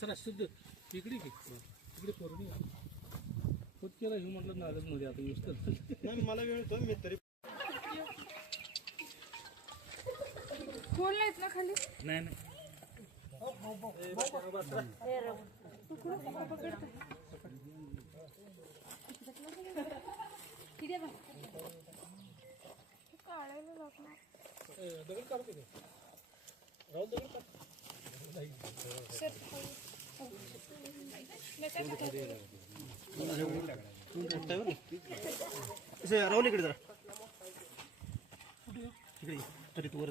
Sir शुद्ध इकडे की इकडे करून खूप केला हे म्हटलं नालच मध्ये आता यूज करतो नाही मला वेळ होतो मी तरी खोल नाहीत ना खाली नाही नाही काढायला लागणार दगड काढते ते राहुल दगड काढ राहुल इकडे जरा इकडे तरी तू वर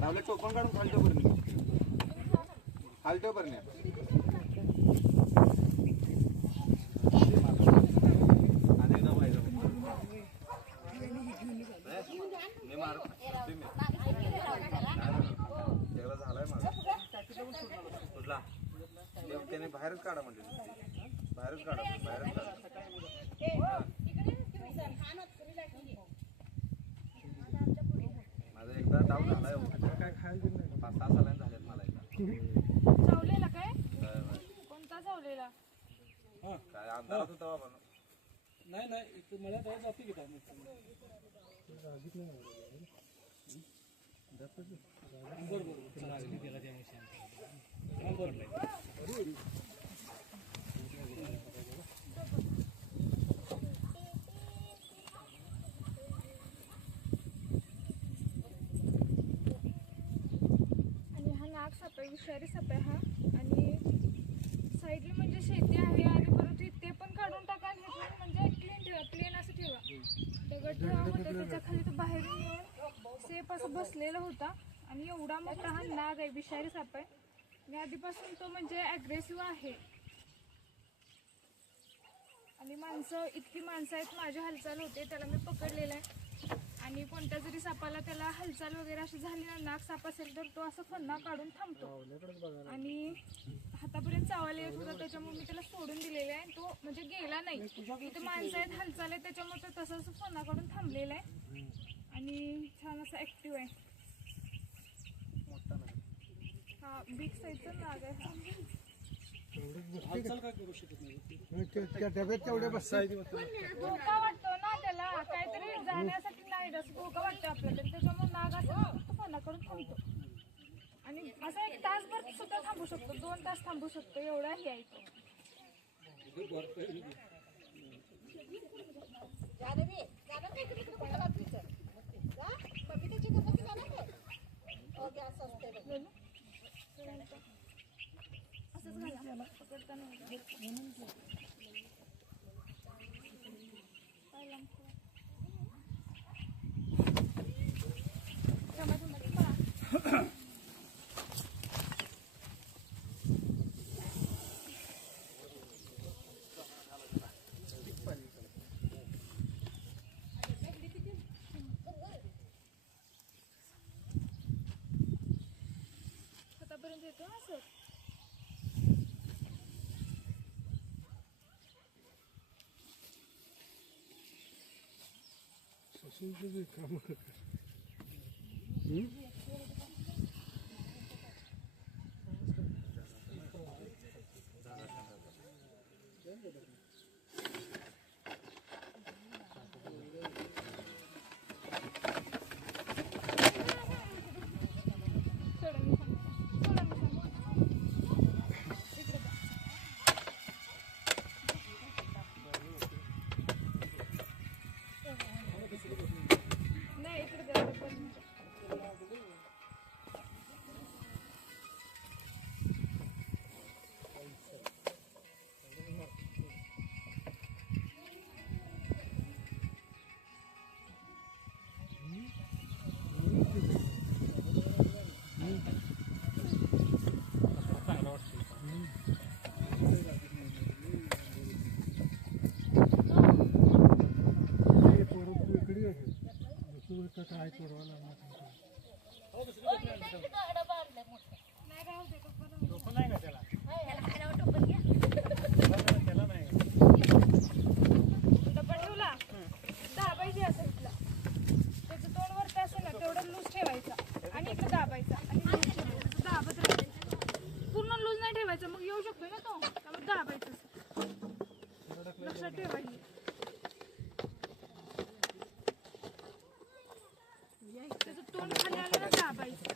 रावले टोपण काढून खालतो बरं खालतो बरं अनेकदा पाहिजे झालाय माझा तुझला त्याने बाहेरच काढा म्हणजे बाहेरच काढा बाहेरच काढा माझा एकदा डाऊन झालाय काय खायला 5-6 सालांनी झालेत मला एकदा चावलेला काय कोणता चावलेला काय अंधारात होता बाबा नाही नाही मला काय जाते की साप आहे विषारी साप आहे हा आणि साईडला म्हणजे शेती आहे आणि परत ते पण काढून टाका आणि हे पण म्हणजे क्लीन ठेवा क्लीन असं ठेवा दगड ठेवा होता त्याच्या खाली तो बाहेरून येऊन सेफ असं बसलेला होता आणि एवढा मोठा हा नाग आहे विषारी साप आहे आणि आधीपासून तो म्हणजे ॲग्रेसिव्ह आहे आणि माणसं इतकी माणसं आहेत माझी हालचाल होते त्याला मी पकडलेला आहे आणि कोणत्या जरी सापाला त्याला हालचाल वगैरे अशी झाली ना नाग साप असेल तर तो असं फन्ना काढून थांबतो आणि हातापर्यंत चावायला येत होता त्याच्यामुळे मी त्याला सोडून दिलेला आहे तो म्हणजे गेला नाही इथे माणसं आहेत हालचाल आहे त्याच्यामुळे तो तसं फन्ना काढून थांबलेला आहे आणि छान असं ऍक्टिव्ह आहे हा बिग साईजचा नाग आहे हालचाल काय करू शकत नाही धोका वाटतो ना त्याला काहीतरी जाण्यासाठी नाही असं धोका वाटतो आपल्याला त्याच्यामुळे नाग असं फन्ना करून थांबतो आणि असं 1 तासभर सुद्धा थांबू शकतो 2 तास थांबू शकतो एवढाही आहे असंच घाला पकडताना हातापर्यंत येतो ना सर काम नाही इकडे नाही राहू दे का परत. टोपण नाही का त्याला त्याला नाही डबा ठेवला दाबायची असं इथला त्याचं तोंड वरती असेल ना तेवढं लूज ठेवायचा आणि इकडं दाबायचा आणि लूज ठेवायचं. असं दाबत राहायचं पूर्ण लूज नाही ठेवायचं मग येऊ शकतो ना तो त्यामुळे दाबायचं असं. लक्षात ठेवायचं त्याचं तोंड खाली आलं ना दाबायचं.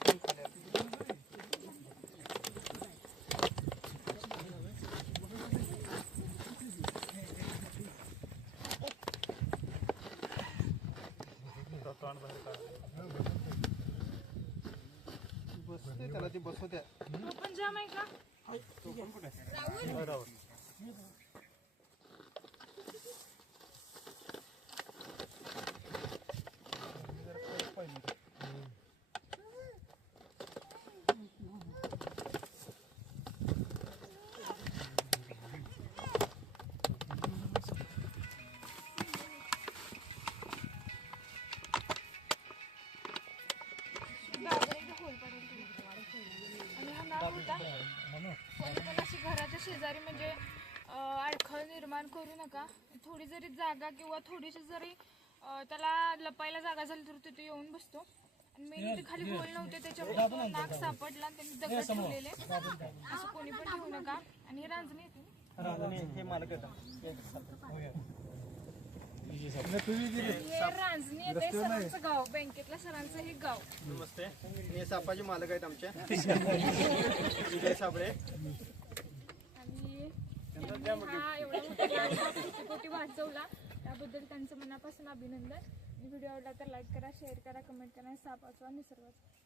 बसते त्याला ती बसवत्या तो पण जाम आहे का आणि हा नाव होता कोणी पण अशी घराच्या शेजारी म्हणजे अडखळ निर्माण करू नका. थोडी जरी जागा किंवा थोडीशी जरी त्याला लपायला जागा झाली तर तिथे येऊन बसतो. आणि मेन ते खाली गोल नव्हते त्याच्यावर नाक सापडला त्यांनी दगड ठेवलेले असं कोणी पण ठेवू नका. आणि हे रांजणी येते हे मालक येतात हे रांजणी येते सरांचं गाव बँकेतल्या सरांचं हे गाव. नमस्ते हे सापाचे मालक आहेत आमच्या विजय साबळे. आणि हा एवढा मोठा कोटी वाचवला त्याबद्दल त्यांचं मनापासून अभिनंदन. व्हिडिओ आवडला तर लाईक करा शेअर करा कमेंट करा. साप वाचवा निसर्ग वाचवा.